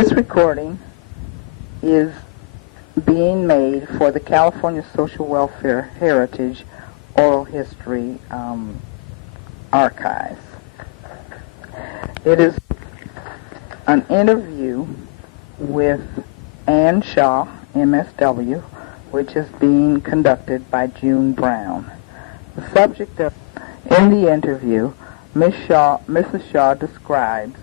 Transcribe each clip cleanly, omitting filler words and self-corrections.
This recording is being made for the California Social Welfare Heritage Oral History Archives. It is an interview with Ann Shaw, MSW, which is being conducted by June Brown. The subject of in the interview, Mrs. Shaw describes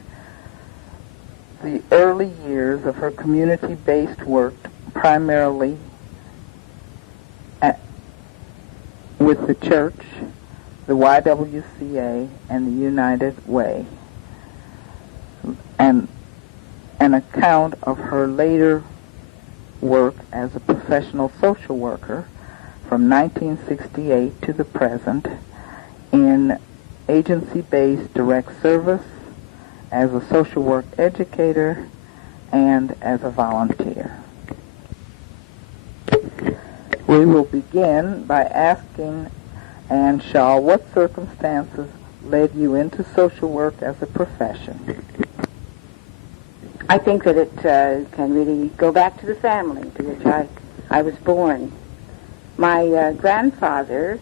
the early years of her community-based work, primarily with the church, the YWCA, and the United Way, and an account of her later work as a professional social worker from 1968 to the present in agency-based direct service, as a social work educator, and as a volunteer. We will begin by asking Ann Shaw what circumstances led you into social work as a profession. I think that it can really go back to the family to which I was born. My grandfather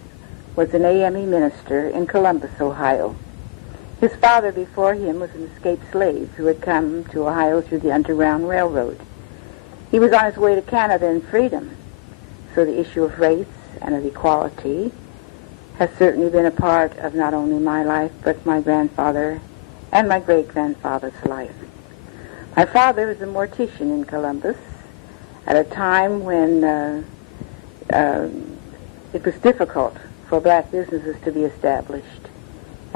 was an AME minister in Columbus, Ohio. His father before him was an escaped slave who had come to Ohio through the Underground Railroad. He was on his way to Canada in freedom, so the issue of race and of equality has certainly been a part of not only my life, but my grandfather and my great-grandfather's life. My father was a mortician in Columbus at a time when it was difficult for black businesses to be established.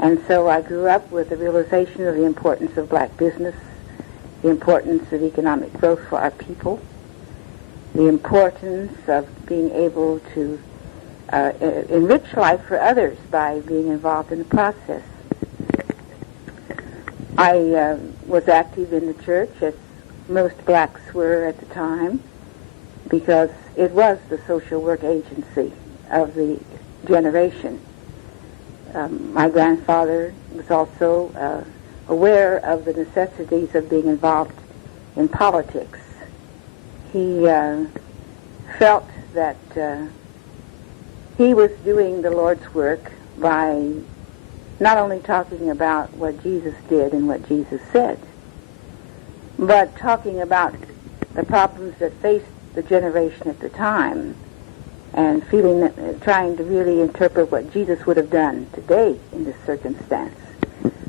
And so I grew up with the realization of the importance of black business, the importance of economic growth for our people, the importance of being able to enrich life for others by being involved in the process. I was active in the church, as most blacks were at the time, because it was the social work agency of the generation. My grandfather was also aware of the necessities of being involved in politics. He felt that he was doing the Lord's work by not only talking about what Jesus did and what Jesus said, but talking about the problems that faced the generation at the time, and feeling that, trying to really interpret what Jesus would have done today in this circumstance.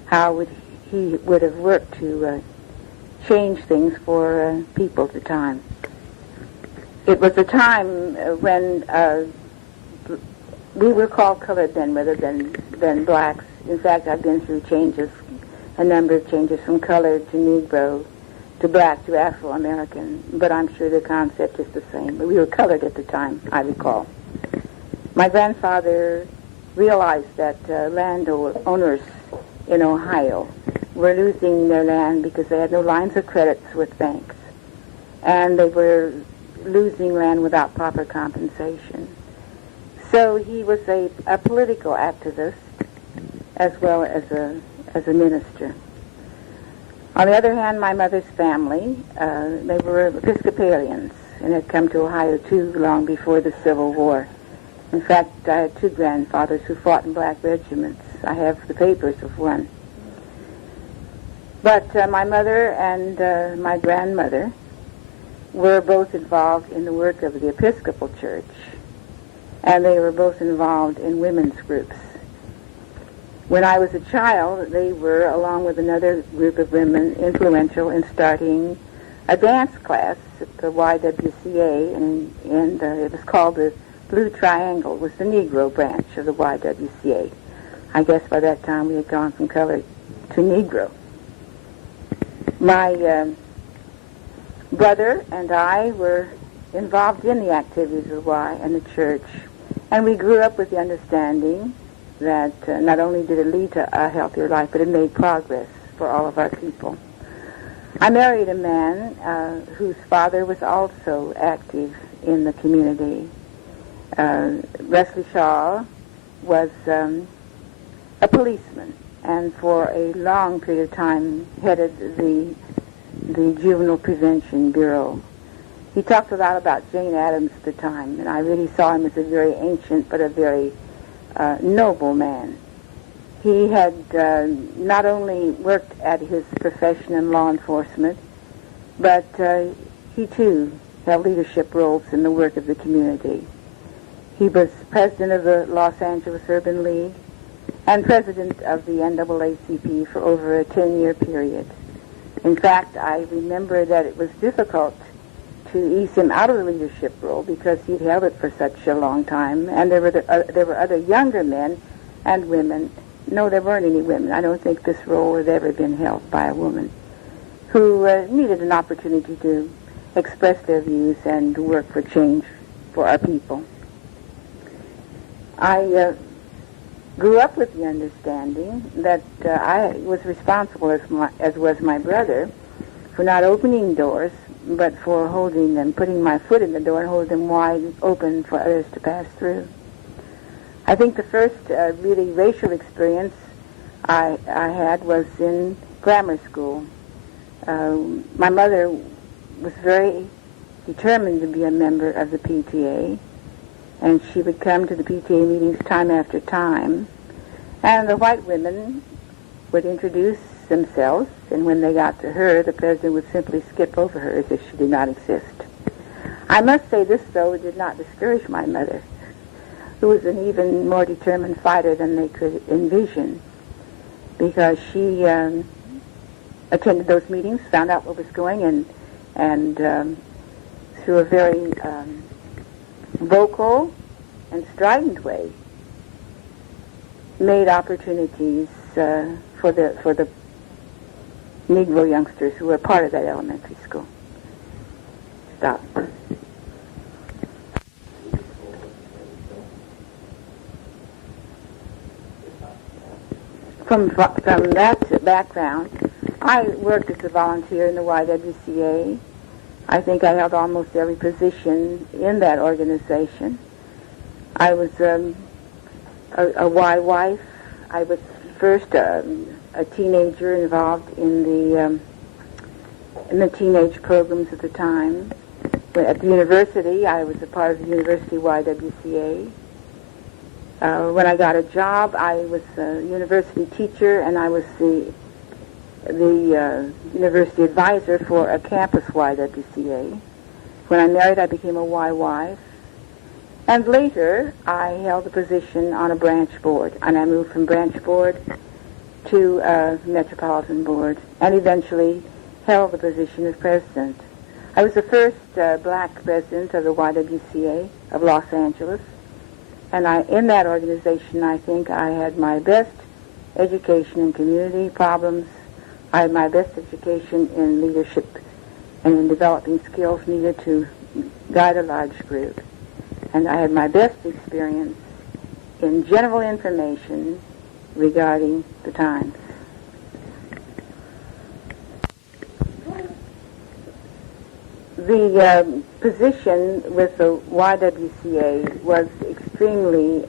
How he would have worked to change things for people at the time. It was a time when we were called colored then rather than blacks. In fact, I've been through changes, a number of changes from colored to Negro to black to Afro-American, but I'm sure the concept is the same. But we were colored at the time, I recall. My grandfather realized that landowners in Ohio were losing their land because they had no lines of credits with banks, and they were losing land without proper compensation. So he was a political activist as well as a minister. On the other hand, my mother's family, they were Episcopalians and had come to Ohio too long before the Civil War. In fact, I had two grandfathers who fought in black regiments. I have the papers of one. But my mother and my grandmother were both involved in the work of the Episcopal Church, and they were both involved in women's groups. When I was a child, they were, along with another group of women, influential in starting a dance class at the YWCA, and it was called the Blue Triangle. It was the Negro branch of the YWCA. I guess by that time we had gone from colored to Negro. My brother and I were involved in the activities of the Y and the church, and we grew up with the understanding that not only did it lead to a healthier life, but it made progress for all of our people. I married a man whose father was also active in the community. Wesley Shaw was a policeman, and for a long period of time headed the the Juvenile Prevention Bureau. He talked a lot about Jane Addams at the time, and I really saw him as a very ancient but a very noble man. He had not only worked at his profession in law enforcement, but he too held leadership roles in the work of the community. He was president of the Los Angeles Urban League and president of the NAACP for over a 10-year period. In fact, I remember that it was difficult to ease him out of the leadership role because he'd held it for such a long time, and there were other younger men and women. No, there weren't any women. I don't think this role had ever been held by a woman who needed an opportunity to express their views and to work for change for our people. I grew up with the understanding that I was responsible, as was my brother, for not opening doors, but for holding them, putting my foot in the door and holding them wide open for others to pass through. I think the first really racial experience I had was in grammar school. My mother was very determined to be a member of the PTA, and she would come to the PTA meetings time after time, and the white women would introduce themselves, and when they got to her, the president would simply skip over her as if she did not exist. I must say this, though, did not discourage my mother, who was an even more determined fighter than they could envision, because she attended those meetings, found out what was going, and through a very vocal and strident way, made opportunities for the Negro youngsters who were part of that elementary school. Stop. From that background, I worked as a volunteer in the YWCA. I think I held almost every position in that organization. I was a Y wife. I was first a teenager involved in the teenage programs at the time. At the university, I was a part of the university YWCA. When I got a job, I was a university teacher, and I was the university advisor for a campus YWCA. When I married, I became a Y wife. And later, I held a position on a branch board, and I moved from branch board to Metropolitan Board, and eventually held the position of president. I was the first black president of the YWCA of Los Angeles, and in that organization, I think I had my best education in community problems. I had my best education in leadership and in developing skills needed to guide a large group. And I had my best experience in general information regarding the times. The position with the YWCA was extremely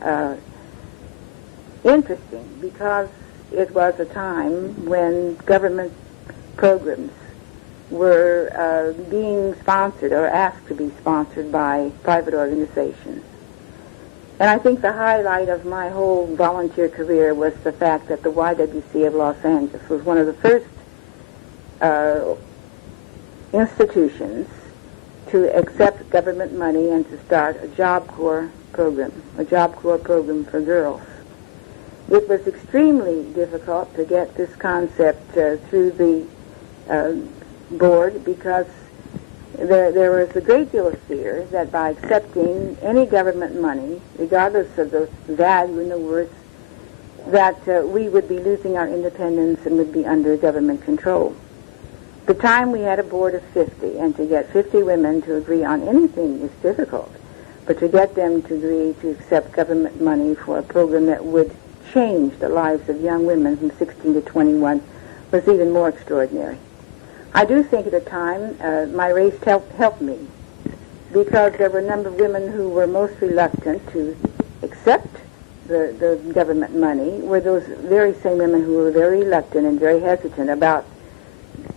interesting because it was a time when government programs were being sponsored or asked to be sponsored by private organizations. And I think the highlight of my whole volunteer career was the fact that the YWCA of Los Angeles was one of the first institutions to accept government money and to start a Job Corps program for girls. It was extremely difficult to get this concept through the board because there was a great deal of fear that by accepting any government money, regardless of the value and the worth, that we would be losing our independence and would be under government control. At the time we had a board of 50, and to get 50 women to agree on anything is difficult, but to get them to agree to accept government money for a program that would change the lives of young women from 16 to 21 was even more extraordinary. I do think at the time my race helped me because there were a number of women who were most reluctant to accept the government money were those very same women who were very reluctant and very hesitant about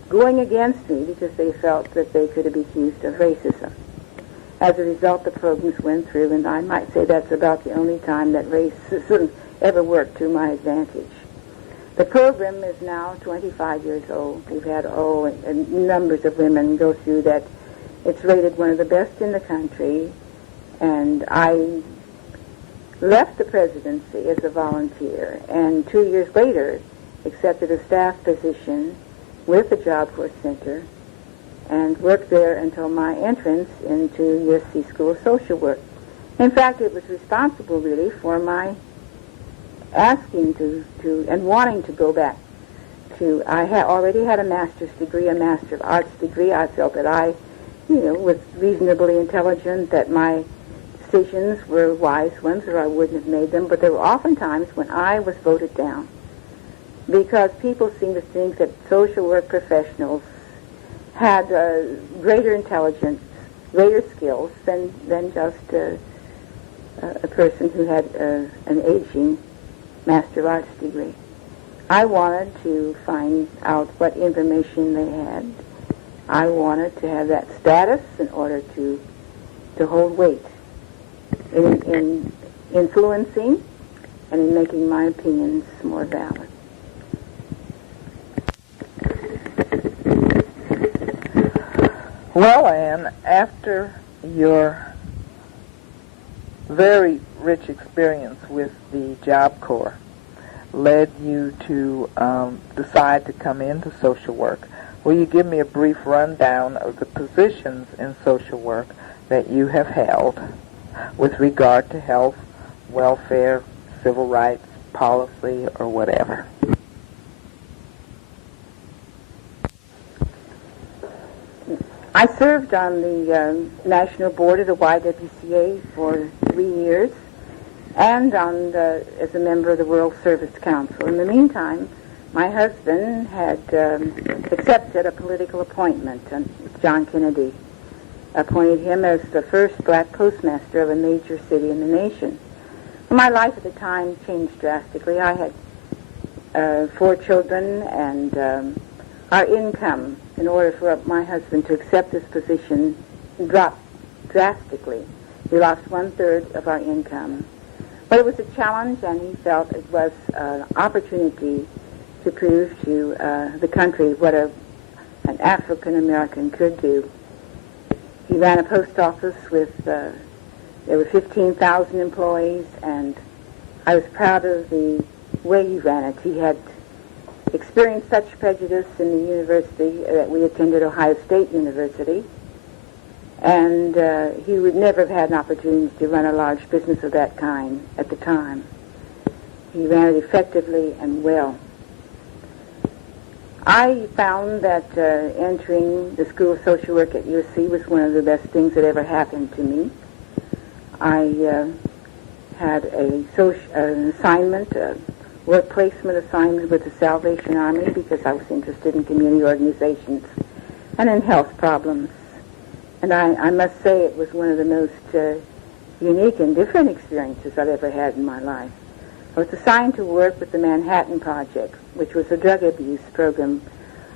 going against me because they felt that they could be accused of racism. As a result, the programs went through, and I might say that's about the only time that racism ever worked to my advantage. The program is now 25 years old. We've had numbers of women go through that. It's rated one of the best in the country, and I left the presidency as a volunteer, and 2 years later accepted a staff position with the Job Corps Center and worked there until my entrance into USC School of Social Work. In fact, it was responsible really for my asking to and wanting to go back to, already had a master's degree, a Master of Arts degree. I felt that I, was reasonably intelligent, that my decisions were wise ones or I wouldn't have made them, but there were often times when I was voted down because people seem to think that social work professionals had greater intelligence, greater skills than just a person who had an aging Master of Arts degree. I wanted to find out what information they had. I wanted to have that status in order to hold weight in influencing and in making my opinions more valid. Well, Anne, after your very rich experience with the Job Corps led you to decide to come into social work, will you give me a brief rundown of the positions in social work that you have held with regard to health, welfare, civil rights, policy, or whatever? I served on the national board of the YWCA for 3 years and as a member of the World Service Council. In the meantime, my husband had accepted a political appointment. John Kennedy appointed him as the first black postmaster of a major city in the nation. My life at the time changed drastically. I had 4 children, and our income, in order for my husband to accept this position, dropped drastically. We lost 1/3 of our income. But it was a challenge, and he felt it was an opportunity to prove to the country what an African-American could do. He ran a post office with, there were 15,000 employees, and I was proud of the way he ran it. He had experienced such prejudice in the university that we attended Ohio State University, and he would never have had an opportunity to run a large business of that kind at the time. He ran it effectively and well. I found that entering the School of Social Work at USC was one of the best things that ever happened to me. I had an assignment, work placement assignment with the Salvation Army because I was interested in community organizations and in health problems. And I must say it was one of the most unique and different experiences I've ever had in my life. I was assigned to work with the Manhattan Project, which was a drug abuse program,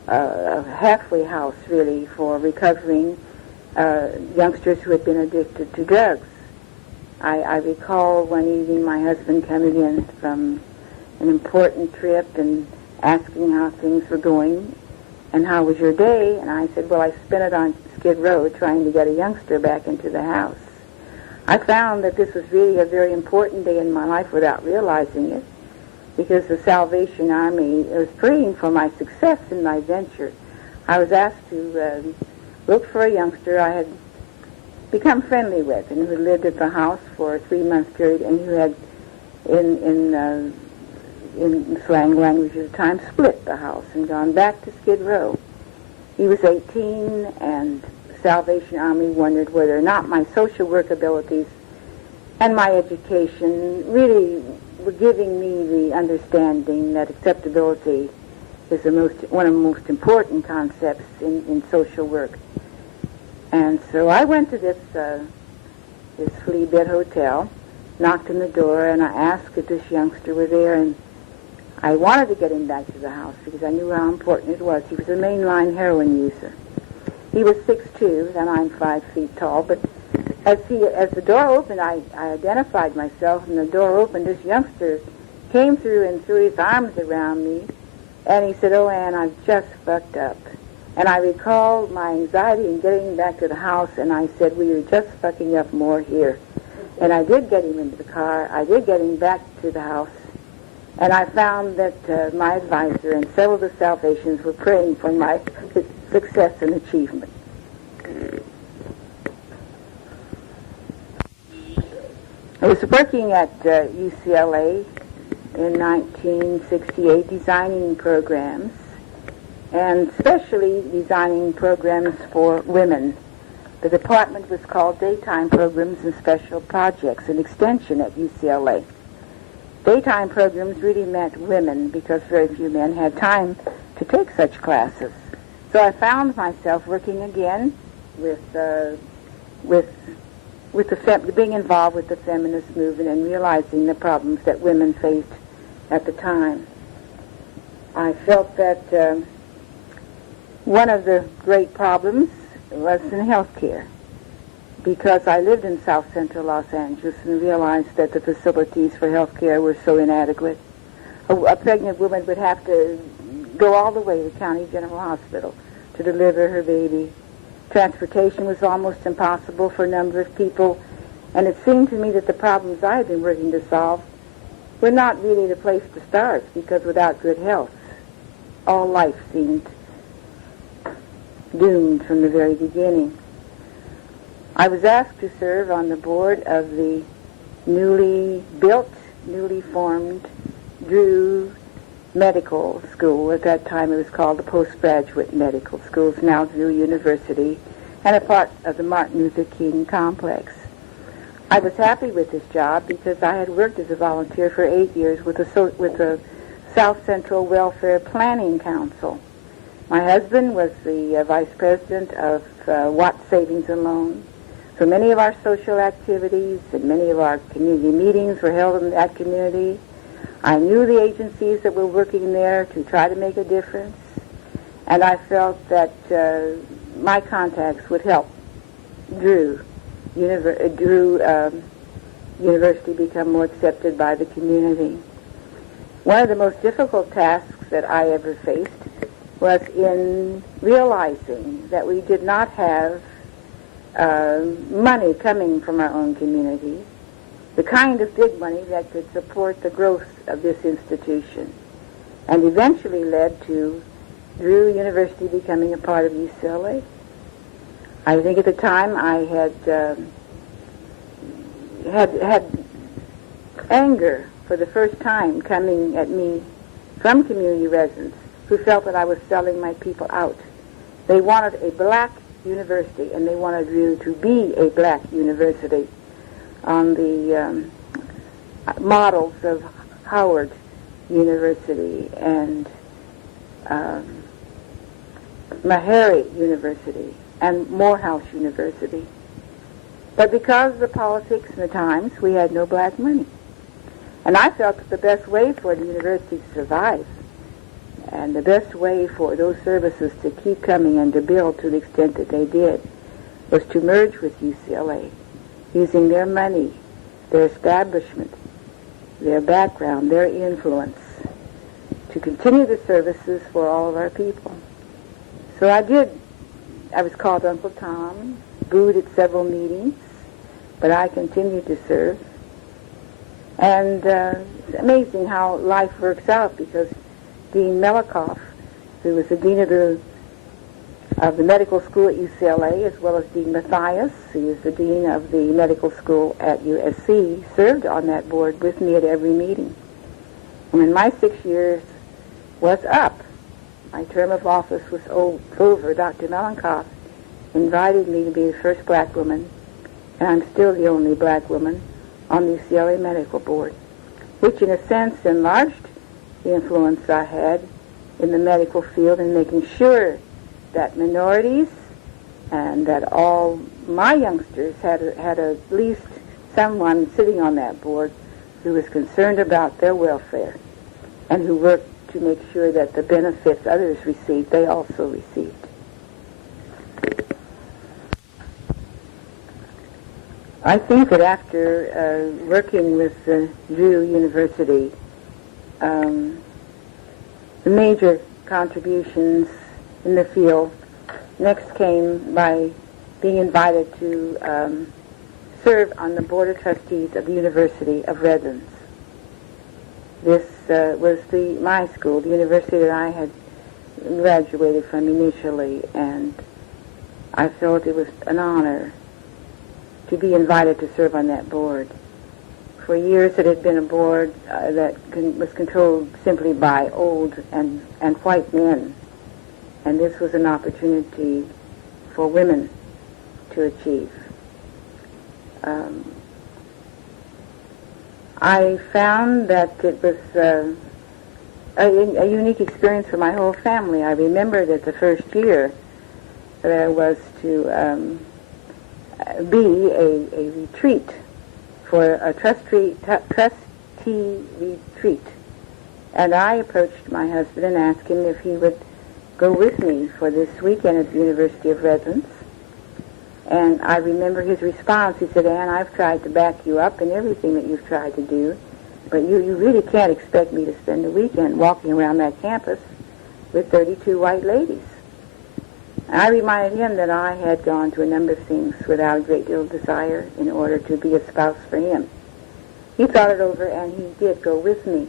a halfway house really for recovering youngsters who had been addicted to drugs. I recall one evening my husband coming in from an important trip and asking how things were going and how was your day, and I said, well, I spent it on Skid Row trying to get a youngster back into the house. I found that this was really a very important day in my life without realizing it, because the Salvation Army was praying for my success in my venture. I was asked to look for a youngster I had become friendly with and who lived at the house for a 3-month period and who had, in slang language at the time, split the house and gone back to Skid Row. He was 18, and the Salvation Army wondered whether or not my social work abilities and my education really were giving me the understanding that acceptability is one of the most important concepts in social work. And so I went to this flea bed hotel, knocked on the door, and I asked if this youngster were there, and I wanted to get him back to the house because I knew how important it was. He was a mainline heroin user. He was 6'2", and I'm 5 feet tall, but as the door opened, I identified myself, and the door opened. This youngster came through and threw his arms around me, and he said, "Oh, Ann, I've just fucked up." And I recalled my anxiety in getting back to the house, and I said, "We are just fucking up more here." And I did get him into the car. I did get him back to the house, and I found that my advisor and several of the Salvations were praying for my success and achievement. I was working at UCLA in 1968 designing programs, and especially designing programs for women. The department was called Daytime Programs and Special Projects, an extension at UCLA. Daytime programs really meant women because very few men had time to take such classes. So I found myself working again being involved with the feminist movement and realizing the problems that women faced at the time. I felt that one of the great problems was in health care, because I lived in South Central Los Angeles and realized that the facilities for health care were so inadequate. A pregnant woman would have to go all the way to County General Hospital to deliver her baby. Transportation was almost impossible for a number of people, and it seemed to me that the problems I had been working to solve were not really the place to start, because without good health, all life seemed doomed from the very beginning. I was asked to serve on the board of the newly built, newly formed Drew Medical School. At that time it was called the Postgraduate Medical School. It's now Drew University, and a part of the Martin Luther King complex. I was happy with this job because I had worked as a volunteer for 8 years with the South Central Welfare Planning Council. My husband was the vice president of Watt Savings and Loan. So many of our social activities and many of our community meetings were held in that community. I knew the agencies that were working there to try to make a difference, and I felt that my contacts would help Drew University become more accepted by the community. One of the most difficult tasks that I ever faced was in realizing that we did not have money coming from our own community, the kind of big money that could support the growth of this institution, and eventually led to Drew University becoming a part of UCLA. I think at the time I had anger for the first time coming at me from community residents who felt that I was selling my people out. They wanted a black university, and they wanted Drew to be a black university on the models of Howard University and Meharry University and Morehouse University. But because of the politics and the times, we had no black money. And I felt that the best way for the university to survive and the best way for those services to keep coming and to build to the extent that they did was to merge with UCLA, using their money, their establishment, their background, their influence, to continue the services for all of our people. So I did. I was called Uncle Tom, booed at several meetings, but I continued to serve. And it's amazing how life works out, because Dean Melikoff, who was the dean of the medical school at UCLA, as well as Dean Mathias, who is the dean of the medical school at USC, served on that board with me at every meeting. And when my 6 years was up, my term of office was over, Dr. Melikoff invited me to be the first black woman, and I'm still the only black woman on the UCLA Medical Board, which in a sense enlarged the influence I had in the medical field in making sure that minorities and that all my youngsters had at least someone sitting on that board who was concerned about their welfare. and who worked to make sure that the benefits others received, they also received. I think that after working with Drew University, the major contributions in the field next came by being invited to serve on the Board of Trustees of the University of Redlands. This was my school, the university that I had graduated from initially, and I felt it was an honor to be invited to serve on that board. For years it had been a board that was controlled simply by old and white men, and this was an opportunity for women to achieve. I found that it was a unique experience for my whole family. I remember that the first year there was to be a retreat for a trustee retreat. And I approached my husband and asked him if he would go with me for this weekend at the University of Redlands. And I remember his response. He said, "Ann, I've tried to back you up in everything that you've tried to do, but you really can't expect me to spend a weekend walking around that campus with 32 white ladies." I reminded him that I had gone to a number of things without a great deal of desire in order to be a spouse for him. He thought it over, and he did go with me.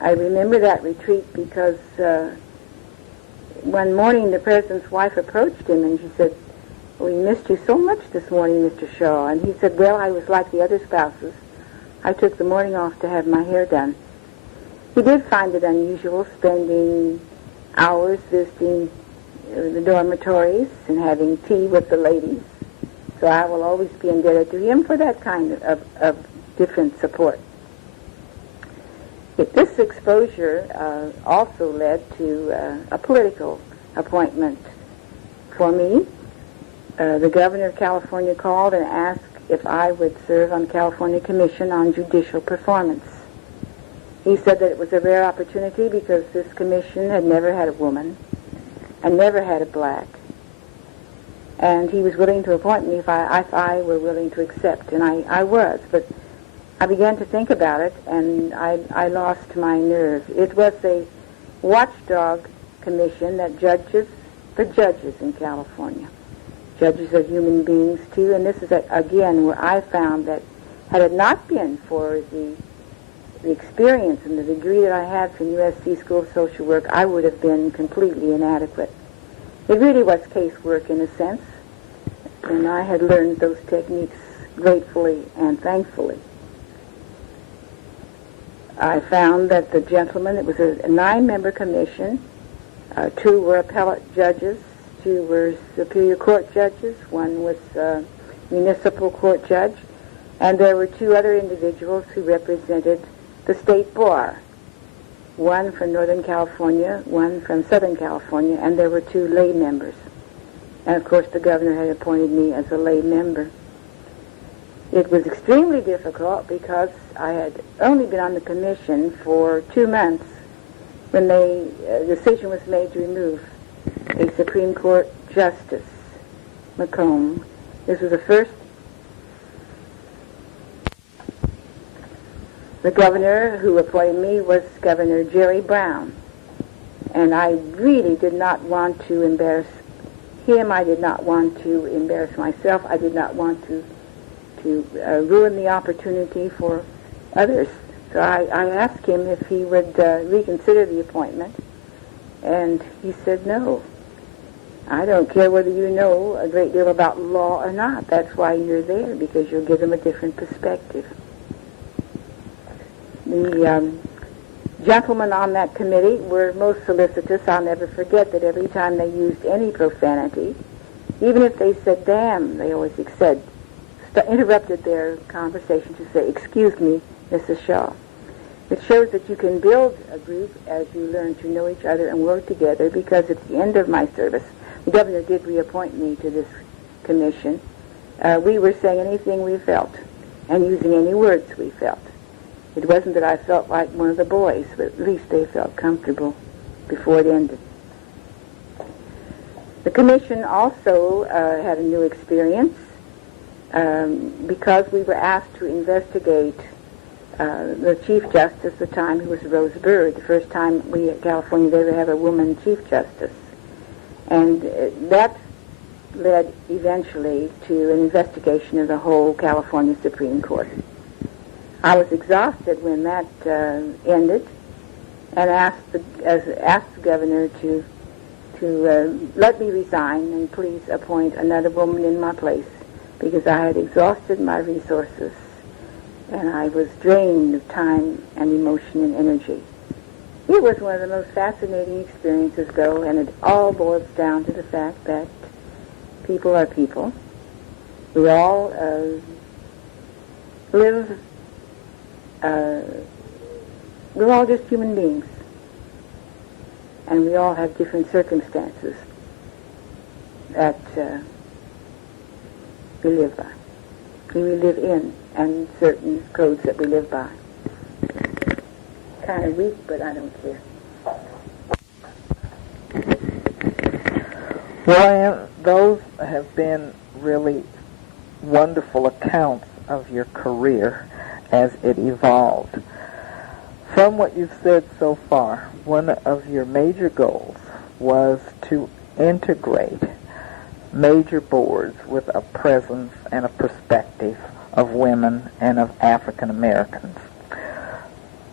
I remember that retreat because one morning the president's wife approached him, and she said, "We missed you so much this morning, Mr. Shaw." And he said, "Well, I was like the other spouses. I took the morning off to have my hair done." He did find it unusual spending hours visiting the dormitories and having tea with the ladies. So I will always be indebted to him for that kind of different support. This exposure also led to a political appointment for me. The governor of California called and asked if I would serve on the California Commission on Judicial Performance. He said that it was a rare opportunity because this commission had never had a woman and never had a black. And he was willing to appoint me if I were willing to accept, and I was. But I began to think about it, and I lost my nerve. It was a watchdog commission that judges the judges in California. Judges are human beings, too, and this is, again, where I found that had it not been for the experience and the degree that I had from USC School of Social Work, I would have been completely inadequate. It really was casework in a sense, and I had learned those techniques gratefully and thankfully. I found that the gentlemen, it was a 9-member commission, 2 were appellate judges, 2 were superior court judges, 1 was municipal court judge, and there were 2 other individuals who represented the state bar, 1 from Northern California, 1 from Southern California, and there were 2 lay members. And of course the governor had appointed me as a lay member. It was extremely difficult because I had only been on the commission for 2 months when the decision was made to remove a Supreme Court Justice, McComb. This was the first. The governor who appointed me was Governor Jerry Brown, and I really did not want to embarrass him. I did not want to embarrass myself. I did not want to ruin the opportunity for others. So I asked him if he would reconsider the appointment, and he said no. I don't care whether you know a great deal about law or not. That's why you're there, because you'll give them a different perspective. The gentlemen on that committee were most solicitous. I'll never forget that every time they used any profanity, even if they said damn, they always interrupted their conversation to say, "Excuse me, Mrs. Shaw." It shows that you can build a group as you learn to know each other and work together, because at the end of my service, the governor did reappoint me to this commission. We were saying anything we felt and using any words we felt. It wasn't that I felt like one of the boys, but at least they felt comfortable before it ended. The commission also had a new experience because we were asked to investigate the Chief Justice at the time, who was Rose Bird, the first time we at California did ever have a woman Chief Justice. And that led eventually to an investigation of the whole California Supreme Court. I was exhausted when that ended, and asked the governor to let me resign and please appoint another woman in my place, because I had exhausted my resources and I was drained of time and emotion and energy. It was one of the most fascinating experiences, though, and it all boils down to the fact that people are people. We all live, we're all just human beings, and we all have different circumstances that we live by. We live in, and certain codes that we live by. Kind of weak, but I don't care. Well, those have been really wonderful accounts of your career as it evolved. From what you've said so far, one of your major goals was to integrate major boards with a presence and a perspective of women and of African Americans.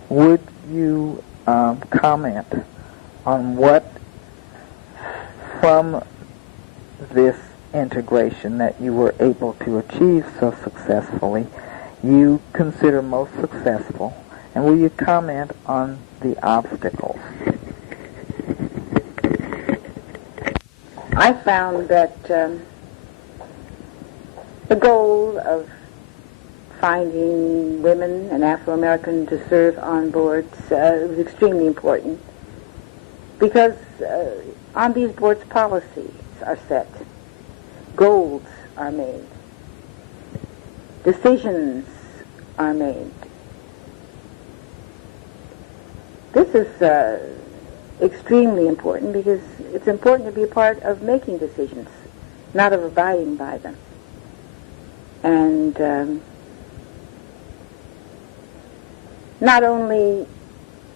Would you comment on what, from this integration that you were able to achieve so successfully, you consider most successful, and will you comment on the obstacles? I found that the goal of finding women and Afro-American to serve on boards was extremely important, because on these boards policies are set, goals are made, decisions are made. This is extremely important, because it's important to be a part of making decisions, not of abiding by them. And not only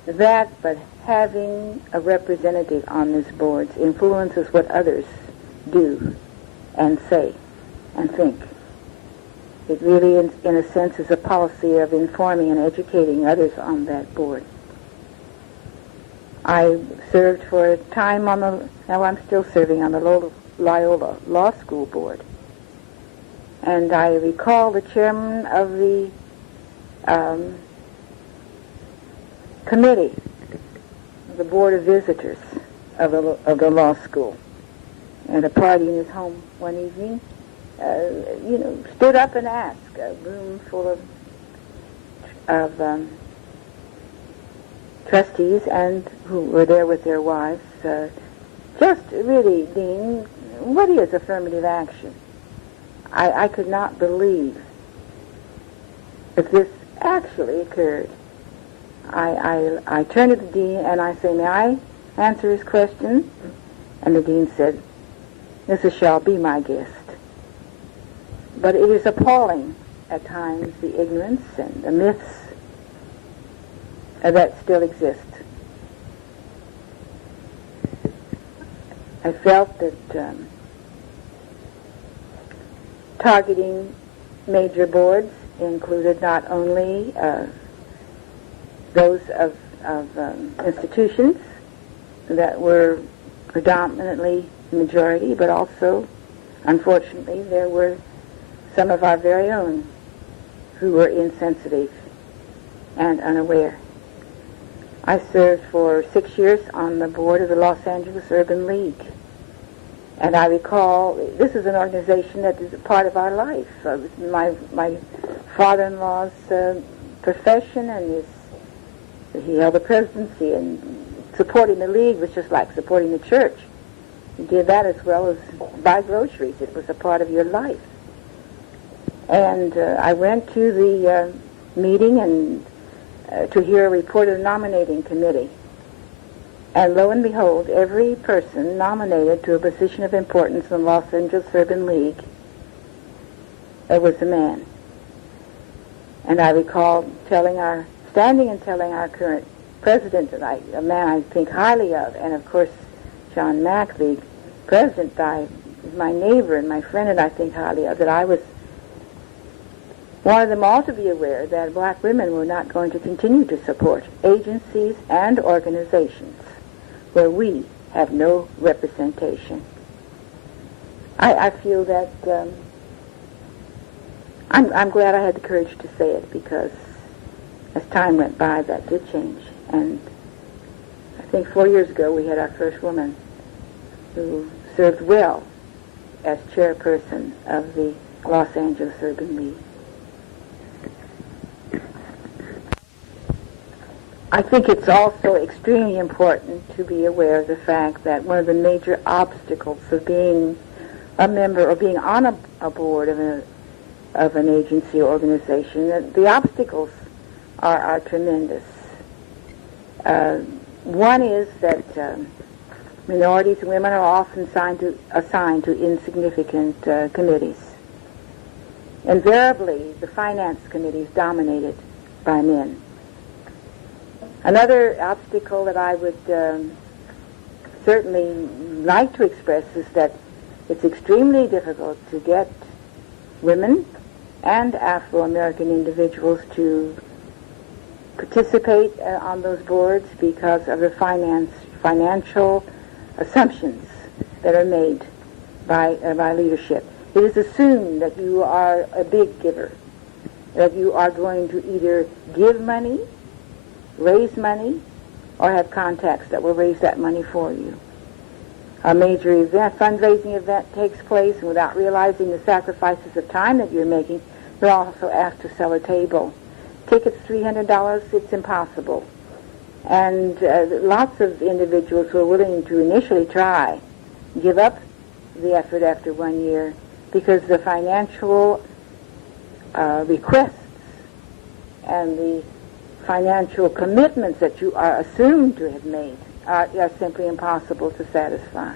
that, but having a representative on these boards influences what others do and say and think. It really, in a sense, is a policy of informing and educating others on that board. I served for a time now I'm still serving on the Loyola Law School Board. And I recall the chairman of the committee, the Board of Visitors of the law school, at a party in his home one evening, stood up and asked a room full of trustees and who were there with their wives, just really, Dean, what is affirmative action? I could not believe that this actually occurred. I turned to the dean and I say, may I answer his question? And the dean said, Mrs. Shaw, be my guest. But it is appalling at times, the ignorance and the myths that still exist. I felt that targeting major boards included not only those of institutions that were predominantly majority, but also, unfortunately, there were some of our very own who were insensitive and unaware. I served for 6 years on the board of the Los Angeles Urban League. And I recall, this is an organization that is a part of our life. My father-in-law's profession, and he held the presidency, and supporting the league was just like supporting the church. You did that as well as buy groceries. It was a part of your life. And I went to the meeting, and to hear a report of the nominating committee. And lo and behold, every person nominated to a position of importance in the Los Angeles Urban League was a man. And I recall standing and telling our current president, a man I think highly of, and of course John Mack, the president, is my neighbor and my friend, and I think highly of, that I wanted them all to be aware that black women were not going to continue to support agencies and organizations where we have no representation. I feel that I'm glad I had the courage to say it, because as time went by, that did change. And I think 4 years ago we had our first woman who served well as chairperson of the Los Angeles Urban League. I think it's also extremely important to be aware of the fact that one of the major obstacles of being a member or being on a board of an agency or organization, that the obstacles are tremendous. One is that minorities and women are often assigned to insignificant committees. Invariably, the finance committee is dominated by men. Another obstacle that I would certainly like to express is that it's extremely difficult to get women and Afro-American individuals to participate on those boards because of the financial assumptions that are made by leadership. It is assumed that you are a big giver, that you are going to either give money, raise money, or have contacts that will raise that money for you. A major fundraising event takes place, and without realizing the sacrifices of time that you're making, you're also asked to sell a table. Tickets $300, it's impossible. And lots of individuals who are willing to initially try give up the effort after 1 year because the financial requests and the financial commitments that you are assumed to have made are simply impossible to satisfy.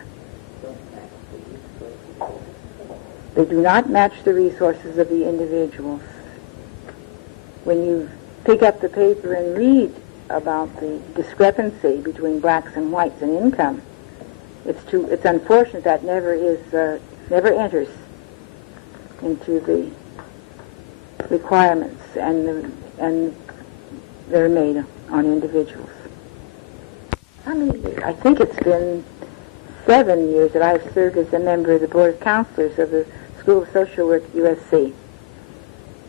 They do not match the resources of the individuals. When you pick up the paper and read about the discrepancy between blacks and whites in income, it's unfortunate that never enters into the requirements and that are made on individuals. I think it's been 7 years that I've served as a member of the Board of Counselors of the School of Social Work at USC.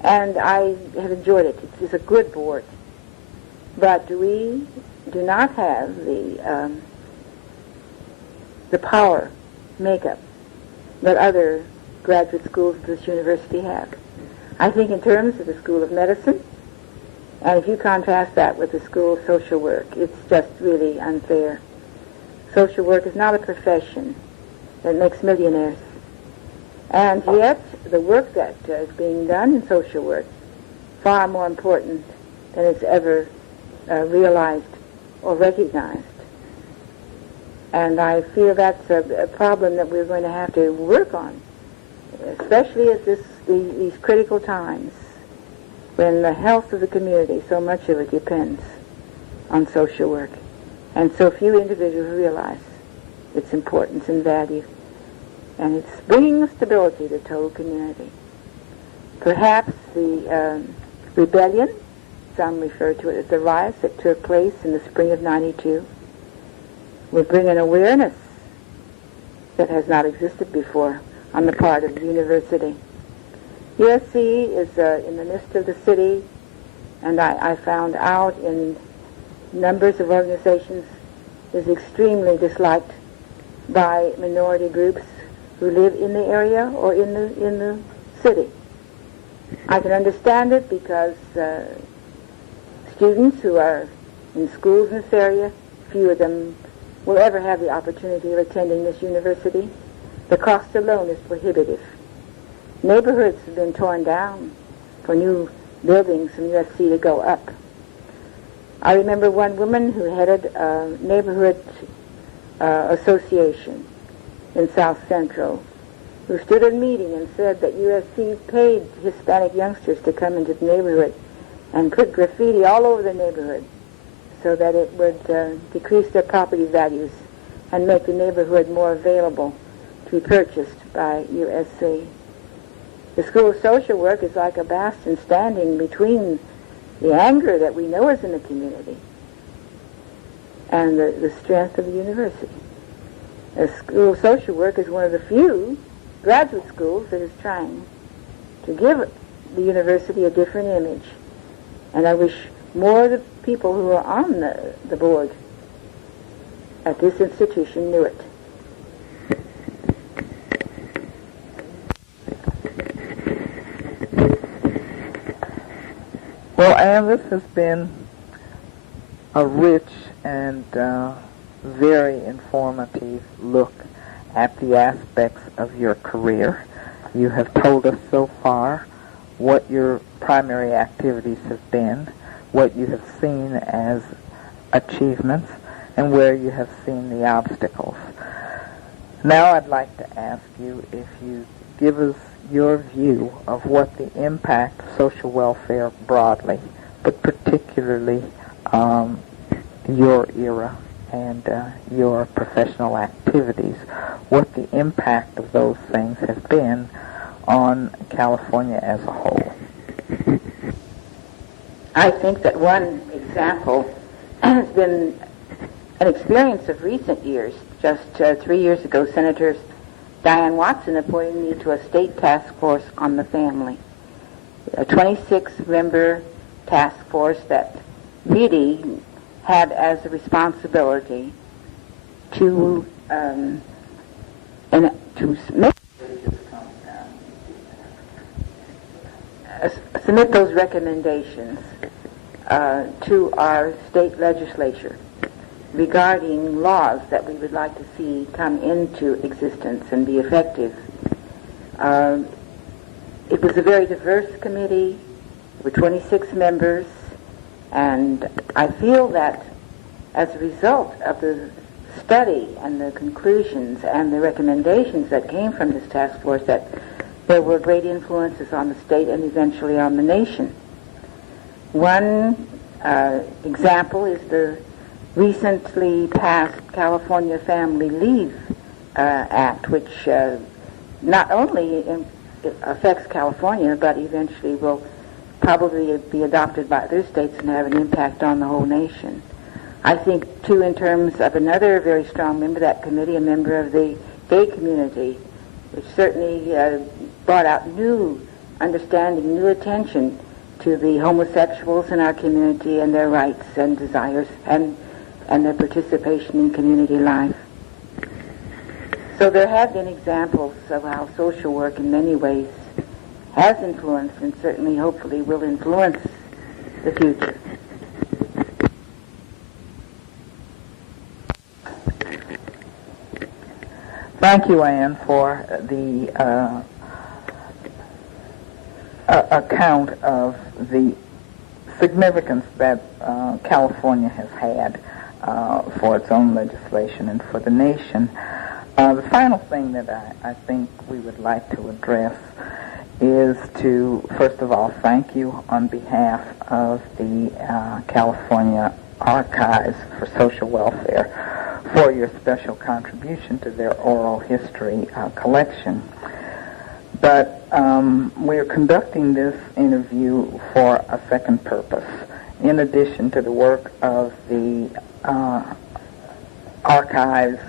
And I have enjoyed it. It's a good board. But we do not have the power makeup that other graduate schools of this university have. I think in terms of the School of Medicine, and if you contrast that with the School of Social Work, it's just really unfair. Social work is not a profession that makes millionaires. And yet, the work that is being done in social work, far more important than it's ever realized or recognized. And I feel that's a problem that we're going to have to work on, especially at these critical times when the health of the community, so much of it depends on social work. And so few individuals realize its importance and value. And it's bringing stability to the total community. Perhaps the rebellion, some refer to it as the riots that took place in the spring of '92, will bring an awareness that has not existed before on the part of the university. USC is in the midst of the city, and I found out in numbers of organizations is extremely disliked by minority groups who live in the area or in the city. I can understand it because students who are in schools in this area, few of them will ever have the opportunity of attending this university. The cost alone is prohibitive. Neighborhoods have been torn down for new buildings from USC to go up. I remember one woman who headed a neighborhood association in South Central, who stood at a meeting and said that USC paid Hispanic youngsters to come into the neighborhood and put graffiti all over the neighborhood so that it would decrease their property values and make the neighborhood more available to be purchased by USC. The School of Social Work is like a bastion standing between the anger that we know is in the community and the strength of the university. The School of Social Work is one of the few graduate schools that is trying to give the university a different image. And I wish more of the people who are on the board at this institution knew it. Well, Anne, this has been a rich and very informative look at the aspects of your career. You have told us so far what your primary activities have been, what you have seen as achievements, and where you have seen the obstacles. Now I'd like to ask you if you give us your view of what the impact of social welfare broadly, but particularly your era and your professional activities, what the impact of those things have been on California as a whole. I think that one example has been an experience of recent years. Just 3 years ago, Senator Diane Watson appointed me to a state task force on the family, a 26-member task force that really had as a responsibility to submit those recommendations to our state legislature regarding laws that we would like to see come into existence and be effective. It was a very diverse committee with 26 members, and I feel that as a result of the study and the conclusions and the recommendations that came from this task force, that there were great influences on the state and eventually on the nation. One example is the recently passed California Family Leave Act, which not only affects California, but eventually will probably be adopted by other states and have an impact on the whole nation. I think, too, in terms of another very strong member of that committee, a member of the gay community, which certainly brought out new understanding, new attention to the homosexuals in our community and their rights and desires and their participation in community life. So there have been examples of how social work in many ways has influenced and certainly hopefully will influence the future. Thank you, Anne, for the account of the significance that California has had for its own legislation and for the nation. The final thing that I think we would like to address is to, first of all, thank you on behalf of the California Archives for Social Welfare for your special contribution to their oral history collection. But we are conducting this interview for a second purpose. In addition to the work of the archives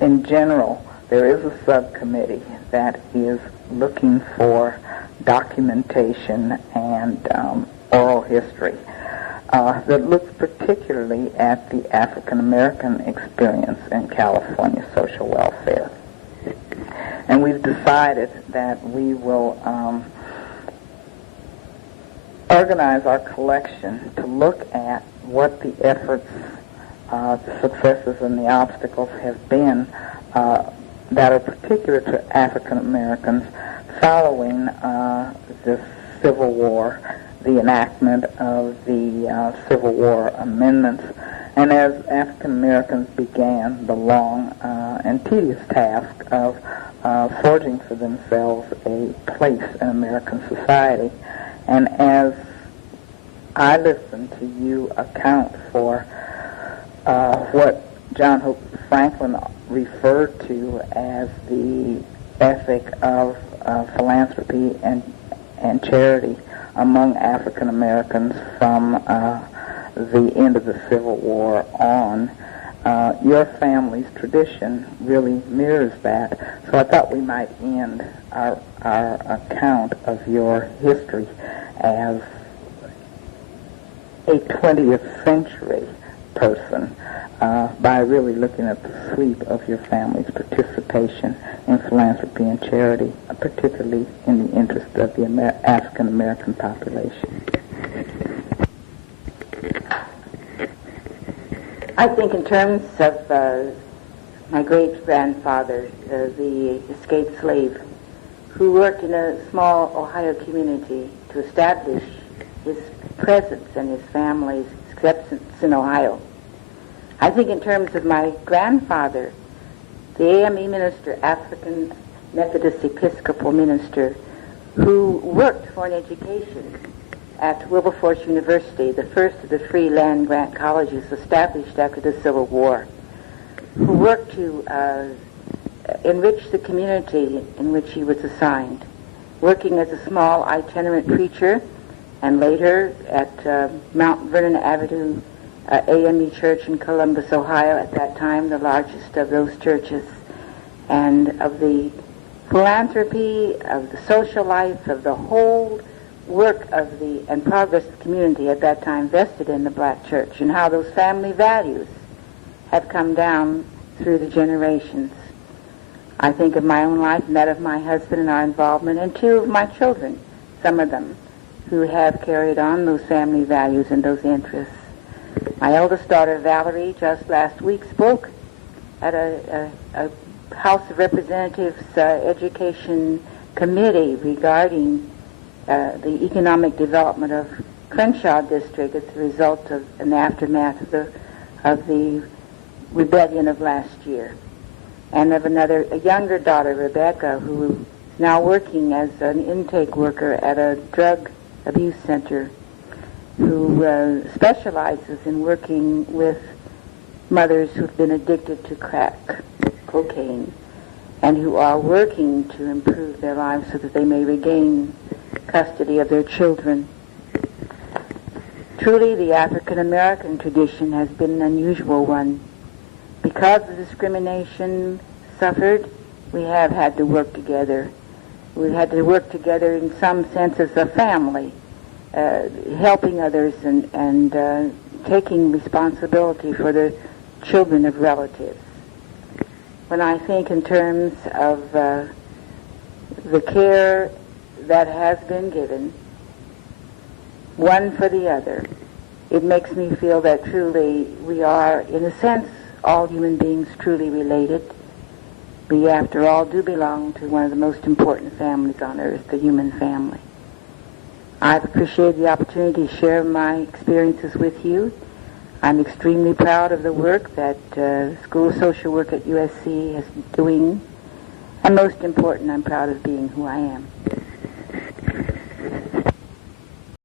in general, there is a subcommittee that is looking for documentation and oral history that looks particularly at the African American experience in California social welfare. And we've decided that we will organize our collection to look at what the efforts, the successes, and the obstacles have been that are particular to African Americans following the Civil War the enactment of the Civil War amendments, and as African Americans began the long and tedious task of forging for themselves a place in American society. And as I listen to you account for what John Hope Franklin referred to as the ethic of philanthropy and charity among African Americans from the end of the Civil War on, your family's tradition really mirrors that. So I thought we might end our account of your history as a 20th century person by really looking at the sweep of your family's participation in philanthropy and charity, particularly in the interest of the African American population. I think in terms of my great-grandfather, the escaped slave, who worked in a small Ohio community to establish his presence and his family's acceptance in Ohio. I think in terms of my grandfather, the AME minister, African Methodist Episcopal minister, who worked for an education at Wilberforce University, the first of the free land-grant colleges established after the Civil War, who worked to enrich the community in which he was assigned, working as a small itinerant preacher, and later at Mount Vernon Avenue AME Church in Columbus, Ohio, at that time the largest of those churches, and of the philanthropy, of the social life, of the whole work of the and progress of the community at that time vested in the black church, and how those family values have come down through the generations. I think of my own life and that of my husband and our involvement, and two of my children, some of them, who have carried on those family values and those interests. My eldest daughter, Valerie, just last week spoke at a House of Representatives education committee regarding the economic development of Crenshaw District as a result of an aftermath of the rebellion of last year. And of a younger daughter, Rebecca, who is now working as an intake worker at a drug abuse center, who specializes in working with mothers who've been addicted to crack cocaine and who are working to improve their lives so that they may regain custody of their children. Truly, the African American tradition has been an unusual one. Because the discrimination suffered, we have had to work together. We had to work together in some sense as a family, helping others and taking responsibility for the children of relatives. When I think in terms of the care that has been given, one for the other, it makes me feel that truly we are, in a sense, all human beings truly related. We, after all, do belong to one of the most important families on earth, the human family. I've appreciated the opportunity to share my experiences with you. I'm extremely proud of the work that School of Social Work at USC is doing. And most important, I'm proud of being who I am.